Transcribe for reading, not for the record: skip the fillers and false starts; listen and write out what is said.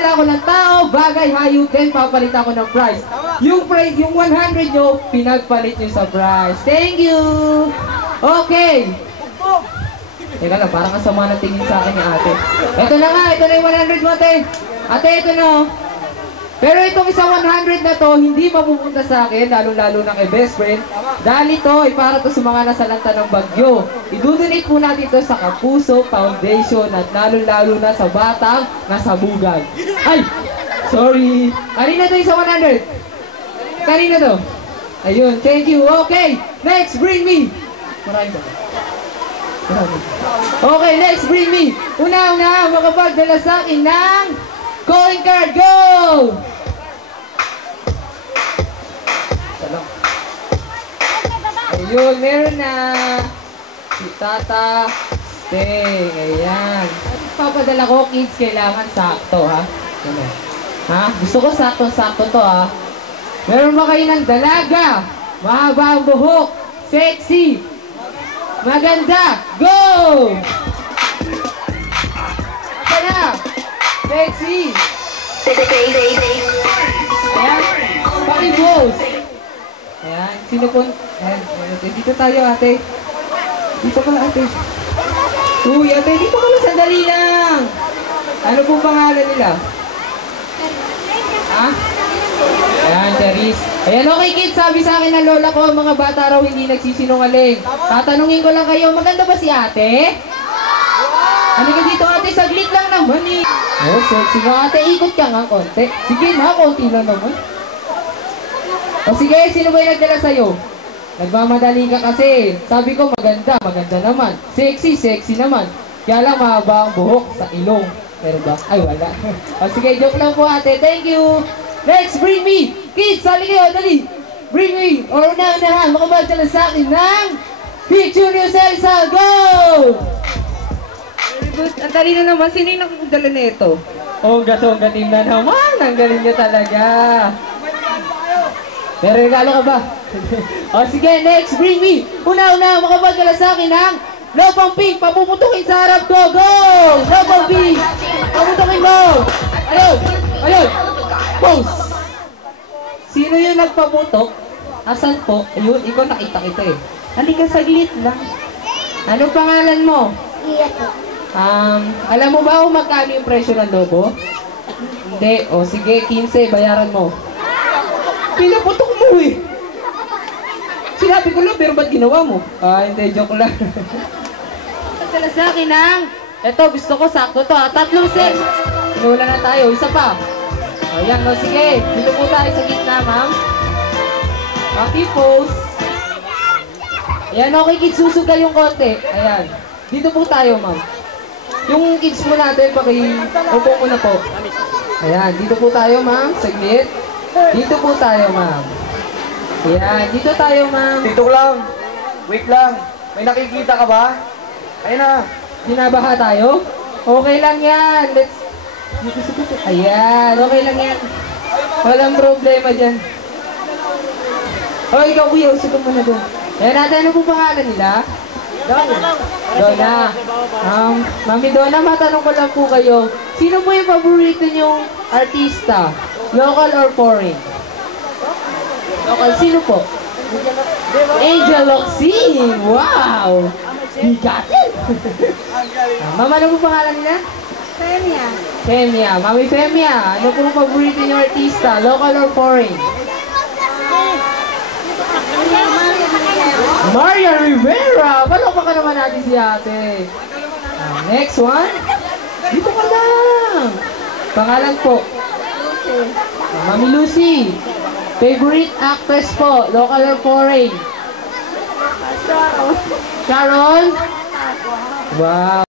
magpapadala ako ng tao, bagay, hayop, then papalitan ko ng prize. Yung prize, yung 100 nyo, pinagpalit nyo sa prize. Thank you! Okay! Teka lang, parang kasama na tingin sa akin ni ate. Ito na nga, ito na yung 100 mo, ate. Ate, ito na. Pero itong isang 100 na to, hindi mapupunta sa akin, lalo-lalo na kay best friend. Dahil ito ay para to sa mga nasalanta ng bagyo. I-donate po natin ito sa Kapuso Foundation at lalo-lalo na sa batang nasabugan. Ay! Sorry! Kanina to yung isang 100? Kanina to? Ayun, thank you. Okay, next, bring me! Maraming ba? Okay, next, bring me! Una-una, makapagdala sa akin ng calling card, go! Ayun, meron na. Si Tata Stay. Ayan. Papadala ko, kids, kailangan sakto, ha? Ano? Ha? Gusto ko sakto-sakto to, ha? Meron ba kayo ng dalaga? Mahaba ang buhok. Sexy. Maganda. Go! Aka na. Sexy. Ayan. Pakibos. Ayan. Sino po? Ayan. Dito tayo, ate. Dito ka lang, ate. Uy, ate. Dito ka lang. Sandali lang. Ano pong pangalan nila? Ha? Ayan, Charis. Ayan, okay kids. Sabi sa akin ng lola ko, mga bata raw hindi nagsisinungaling. Tatanungin ko lang kayo, maganda ba si ate? Ano ka dito, ate? Saglit lang naman eh. Oh, sexy nga, ate. Ikot ka nga konti. Sige na, konti lang naman. O sige, sino ba yung nagdala sa'yo? Nagmamadali ka kasi. Sabi ko maganda, maganda naman. Sexy, sexy naman. Kaya lang mahaba ang buhok sa ilong. Pero ba? Ay, wala. O sige, joke lang po ate. Thank you. Next, bring me. Kids, sali kayo, dali. Bring me. O una-unahan, makabagdala sa akin ng picture yourself sa go! Very good. Ang dali na naman. Sino yung nakakagdala na ito? Oh, gatong-gating na naman. Ang galing niya talaga. May regalo ka ba? O sige, next, bring me. Una-una, makapagdala sa akin ng lobang pink. Papuputukin sa harap ko. Go! Lobang pink. Paputukin mo. Ayun. Ayun. Pose. Sino yung nagpaputok? Asan po? Ayun, ikaw nakita kita eh. Halika saglit lang. Anong pangalan mo? Iya po. Alam mo ba kung magkano yung presyo ng lobo? Hindi. O sige, 15. Bayaran mo. Pinaputok mo eh. Sinabi ko lang, pero ba't ginawa mo? Ah, hindi, joke lang. Pagdala sa akin ng... Eto, gusto ko sakto to ha. 3 set. Sinula na tayo. Isa pa. Ayan, no, sige. Dito po tayo sa gitna, ma'am. Happy pose. Ayan, okay kids, susugal yung konti. Ayan. Dito po tayo, ma'am. Yung kids mo natin, upo muna po. Ayan, dito po tayo, ma'am. Saglit. Dito po tayo, ma'am. Ayan, dito tayo, ma'am. Dito lang. Wait lang. May nakikita ka ba? Ayun na. Binabaha tayo? Okay lang yan. Ayan, okay lang yan. Walang problema dyan. Oh, ikaw, kuya, usap mo na doon. Ayan natin, ano po pangalan nila? Donna. Donna. Mami Donna, matanong ko lang po kayo. Sino po yung paborito nyong artista? Local or foreign? Local, sino po? Angel Locsin! Wow! Bigatin! Mama, ano po pangalan nila? Femia. Femia. Mami Femia, ano po ang paborito niyong artista? Local or foreign? Maria Rivera! Palakpakan naman natin si ate. Next one. Dito ka lang. Pangalan po? Mami Lucy. Favorite actress po? Local or foreign? Sharon? Wow.